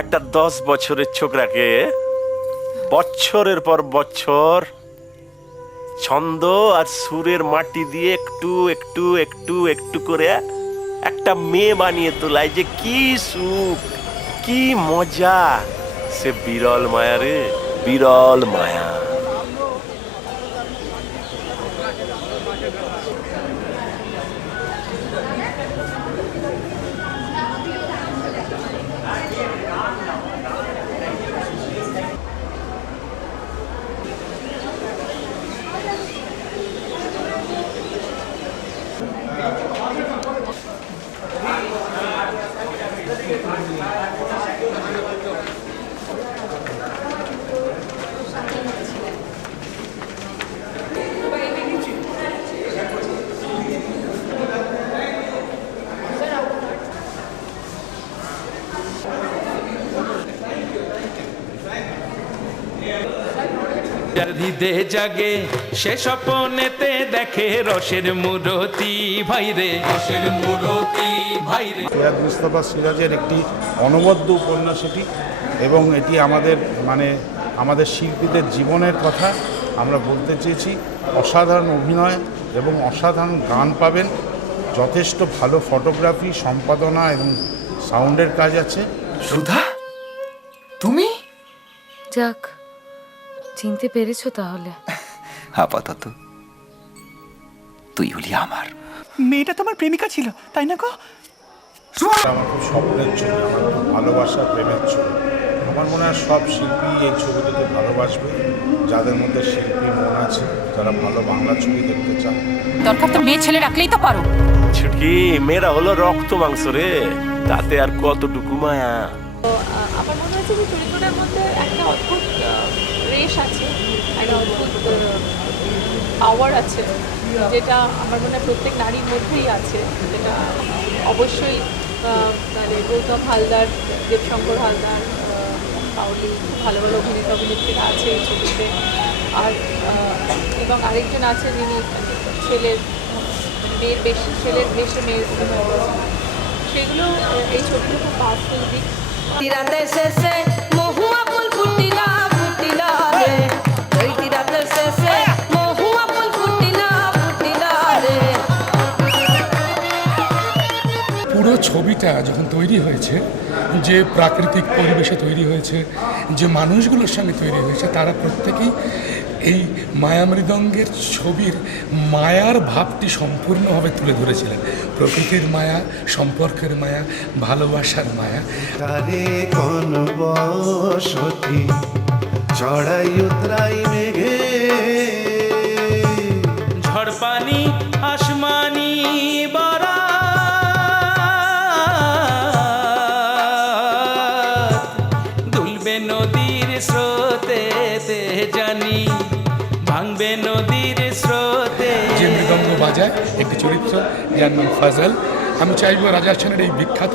একটা 10 বছরের ছোকরাকে বছরের পর বছর ছন্দ আর সুরের মাটি দিয়ে একটু একটু একটু একটু করে একটা মেয়ে বানিয়ে তোলায় যে কি সুখ, কি মজা, সে বিরল মায়া রে, বিরল মায়া। হৃদে জাগে সে স্বপনেতে দেখে রসের মূরতি ভাইরে, রসের মূরতি ভাইরে। সৈয়দ মুস্তফা সিরাজের একটি অনবদ্য উপন্যাস এটি, এবং এটি আমাদের শিল্পীদের জীবনের কথা আমরা বলতে চেয়েছি। অসাধারণ অভিনয় এবং অসাধারণ গান পাবেন, যথেষ্ট ভালো ফটোগ্রাফি, সম্পাদনা এবং সাউন্ডের কাজ আছে। সুধা, তুমি? যাক, চিনতে পেরেছো তাহলে? আপাতত তুই হলি আমার। মেয়েটা তোমার প্রেমিকা ছিল, তাই না গো? আমার খুব স্বপ্নের ছবি, আমার খুব ভালোবাসা, প্রেমের ছবি। আমার মনে হয় সব শিল্পী এই ছবিটিকে ভালোবাসবে, যাদের মধ্যে শিল্পী মন আছে, যারা ভালো বাংলা ছবি দেখতে চান। দরকার তো মেয়ে ছেলে রাখলেই তো পারো। ছুটকি, মেয়েরা হলো রক্ত মাংস রে, তাতে আর কতটুকু মায়া। আমার মনে হচ্ছে যে চরিত্রটার মধ্যে একটা অদ্ভুত রেশ আছে, একটা অদ্ভুত পাওয়ার আছে, যেটা আমার মনে হয় প্রত্যেক নারীর মধ্যেই আছে, যেটা অবশ্যই মানে গৌতম হালদার, দেবশঙ্কর হালদার, পাওলি, ভালো ভালো অভিনেতা অভিনেত্রীরা আছে এই ছবিতে। আর এবং আরেকজন আছে যিনি মেয়ের বেশি মেয়ের অভিনয় করেছেন। সেগুলো এই ছবিগুলো খুব পাওয়ারফুল দিক। তিরাতে শেষে মহুয়া ফুল ফুটিলা ফুটিলা রে, ওই তিরাতে শেষে মহুয়া ফুল ফুটিলা ফুটিলা রে। পুরো ছবিটা যখন তৈরি হয়েছে, যে প্রাকৃতিক পরিবেশে তৈরি হয়েছে, যে মানুষগুলোর সঙ্গে তৈরি হয়েছে, তারা প্রত্যেকেই এই মায়া মৃদঙ্গের ছবির মায়ার ভাবটি সম্পূর্ণভাবে তুলে ধরেছিলেন। প্রকৃতির মায়া, সম্পর্কের মায়া, ভালোবাসার মায়া। তারে কোন বসতি চড়াই উতরাই মেঘে, ঝড় পানি আসমানি বারা, দুলবে নদীর স্রোতেতে জানি, ভাঙবে নদীর স্রোতে। যে মৃদঙ্গ বাজায় একটি চরিত্র, যার নাম ফাজল। আমি চাইব রাজা সেনের এই বিখ্যাত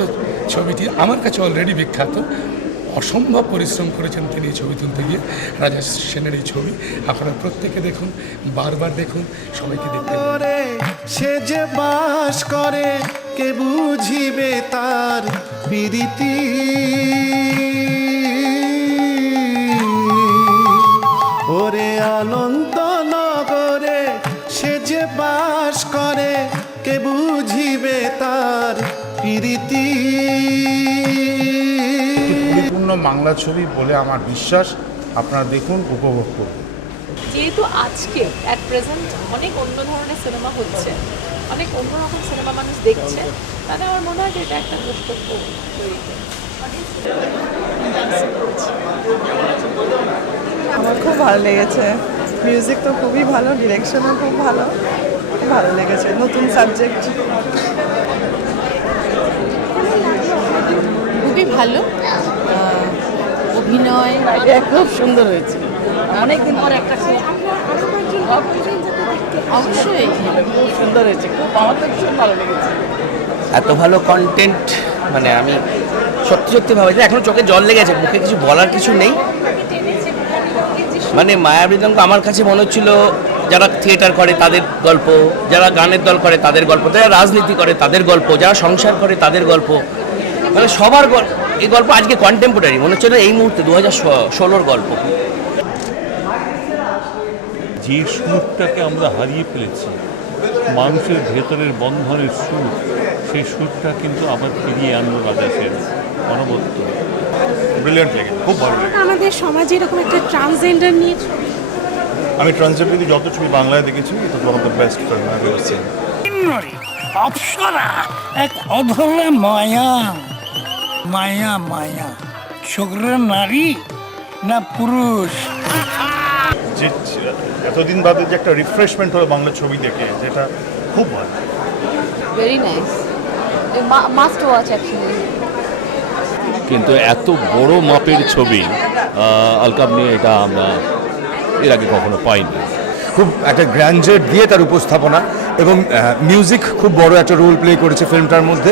ছবিটি, আমার কাছে অলরেডি বিখ্যাত, অসম্ভব পরিশ্রম করেছেন তিনি এই ছবি তুলতে গিয়ে। রাজা সেনের এই ছবি আপনারা প্রত্যেকে দেখুন, বারবার দেখুন, সবাইকে দেখতে। সে যে বাস করে কে বুঝিবে তার প্রীতি, ওরে অনন্ত নগরে সে যে বাস করে কে বুঝিবে তার প্রীতি। পরিপূর্ণ বাংলা ছবি বলে আমার বিশ্বাস, আপনারা দেখুন, উপভোগ করুন। যেহেতু আজকে অ্যাট প্রেজেন্ট অনেক অন্য ধরনের সিনেমা হচ্ছে, অনেক অন্যরকম সিনেমা মানুষ দেখছে, তাহলে আমার মনে হয় যে এটা একটা দ্রষ্টব্য তৈরি করে। আমার খুব ভালো লেগেছে, মিউজিক তো খুবই ভালো, ডিরেকশনও খুব ভালো, ভালো লেগেছে, নতুন সাবজেক্ট। খুবই ভালো অভিনয়, খুব সুন্দর হয়েছে। অনেকদিন পর একটা অবশ্যই খুব সুন্দর হয়েছে, খুব আমার তো ভীষণ ভালো লেগেছে। এত ভালো কন্টেন্ট, মানে আমি সত্যি সত্যি ভাবি যে এখনো চোখে জল লেগেছে, মুখে কিছু বলার কিছু নেই। মানে মায়া মৃদঙ্গ আমার কাছে মনে হচ্ছিল যারা থিয়েটার করে তাদের গল্প, যারা গানের দল করে তাদের গল্প, যারা রাজনীতি করে তাদের গল্প, যারা সংসার করে তাদের গল্প, মানে সবার এই গল্প আজকে কন্টেম্পোরারি মনে হচ্ছে না, এই মুহূর্তে 2016 গল্প। যে সুরটাকে আমরা হারিয়ে ফেলেছি, মানুষের ভেতরের বন্ধনের সুর, সেই সুরটা কিন্তু আবার ফিরিয়ে আনলো রাজা সেন অনবদ্য। ব্রিলিয়ান্ট লেগেছে, খুব ভালো লেগেছে। আমাদের সমাজে এরকম একটা ট্রান্সজেন্ডার নিয়ে আমি ট্রান্সজেন্ডার যত ছবি বাংলায় দেখেছি, এটা one of the best film I ever seen. অপ্সরা এক অধরা মায়া, মায়া মায়া, ছোকরা নারী না পুরুষ। যে এতদিন বাদে যে একটা রিফ্রেশমেন্ট হলো বাংলা ছবি দেখে, যেটা খুব ভালো। Very nice, must watch actually. কিন্তু এত বড় মাপের ছবি আলকাপ নিয়ে এটা আমরা এর আগে কখনো পাইনি। খুব একটা গ্র্যান্ডার দিয়ে তার উপস্থাপনা, এবং মিউজিক খুব বড় একটা রোল প্লে করেছে ফিল্মটার মধ্যে।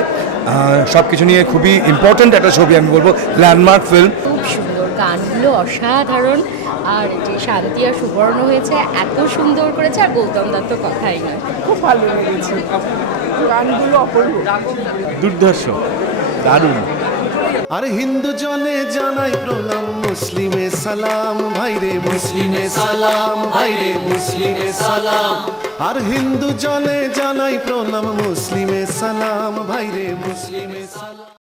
সব কিছু নিয়ে খুবই ইম্পর্ট্যান্ট একটা ছবি, আমি বলবো ল্যান্ডমার্ক ফিল্ম। খুব সুন্দর, গানগুলো অসাধারণ, আর যে শান্তি আর সুবর্ণ হয়েছে এত সুন্দর করেছে, আর গৌতম দত্ত কথাই নয়। খুব ভালো লেগেছে, গানগুলো অপূর্ব। দুর্ধর্ষ, দারুণ। আর হিন্দু জনে জানাই প্রণাম, মুসলিমে সালাম ভাইরে, মুসলিমে সালাম ভাইরে, মুসলিমে সালাম। আর হিন্দু জনে জানাই প্রণাম, মুসলিমে সালাম ভাইরে, মুসলিমে সালাম।